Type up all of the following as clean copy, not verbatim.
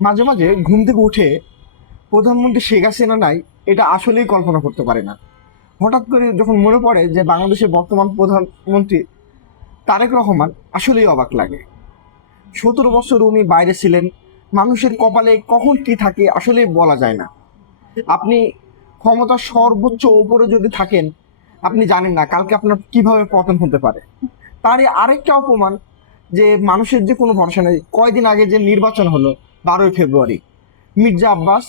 মাঝে মাঝে ঘুম থেকে উঠে প্রধানমন্ত্রী শেখ হাসিনা নাই, এটা আসলেই কল্পনা করতে পারে না। হঠাৎ করে যখন মনে পড়ে যে বাংলাদেশের বর্তমান প্রধানমন্ত্রী তারেক রহমান, আসলেই অবাক লাগে। 17 বছর উনি বাইরে ছিলেন। মানুষের কপালে কখন কি থাকে আসলে বলা যায় না। আপনি ক্ষমতার সর্বোচ্চ উপরে যদি থাকেন, আপনি জানেন না কালকে আপনার কিভাবে পতন হতে পারে। তারই আরেকটা অপমান যে মানুষের যে কোনো ভরসা নেই। কয়দিন আগে যে নির্বাচন হলো, 12ই ফেব্রুয়ারি, মির্জা আব্বাস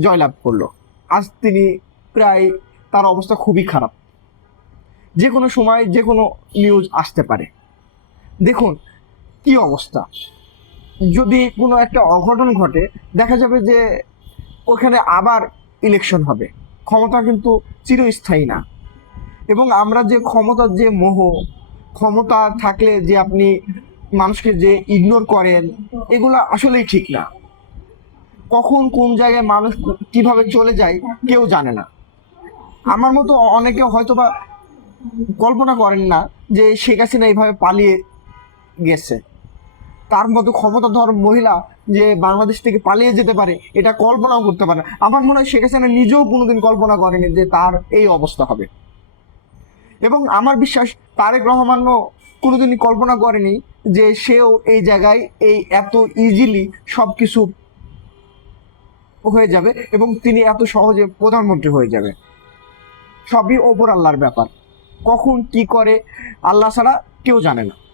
জয়লাভ করলো। আজ তিনি প্রায়, তার অবস্থা খুবই খারাপ। যে কোনো সময় যে কোনো নিউজ আসতে পারে। দেখুন কি অবস্থা। যদি কোনো একটা অঘটন ঘটে, দেখা যাবে যে ওখানে আবার ইলেকশন হবে। ক্ষমতা কিন্তু চিরস্থায়ী না। এবং আমরা যে ক্ষমতার যে মোহ, ক্ষমতা থাকলে যে আপনি মানুষকে যে ইগনোর করেন, এগুলো আসলেই ঠিক না। কখন কোন জায়গায় মানুষ কিভাবে চলে যায় কেউ জানে না। আমার মতো অনেকে হয়তোবা কল্পনা করেন না যে শেখ হাসিনা এইভাবে পালিয়ে গেছে। তার মতো ক্ষমতাধর মহিলা যে বাংলাদেশ থেকে পালিয়ে যেতে পারে, এটা কল্পনাও করতে পারে না। আমার মনে হয় শেখ হাসিনা নিজেও কোনোদিন কল্পনা করেনি যে তার এই অবস্থা হবে। এবং আমার বিশ্বাস তারেক রহমানও কোনোদিনই কল্পনা করেনি যে সেও এই জায়গায় এই এত ইজিলি সব কিছু হয়ে যাবে এবং তিনি এত সহজে প্রধানমন্ত্রী হয়ে যাবে। সবই ওপর আল্লাহর ব্যাপার। কখন কি করে আল্লাহ ছাড়া কেউ জানে না।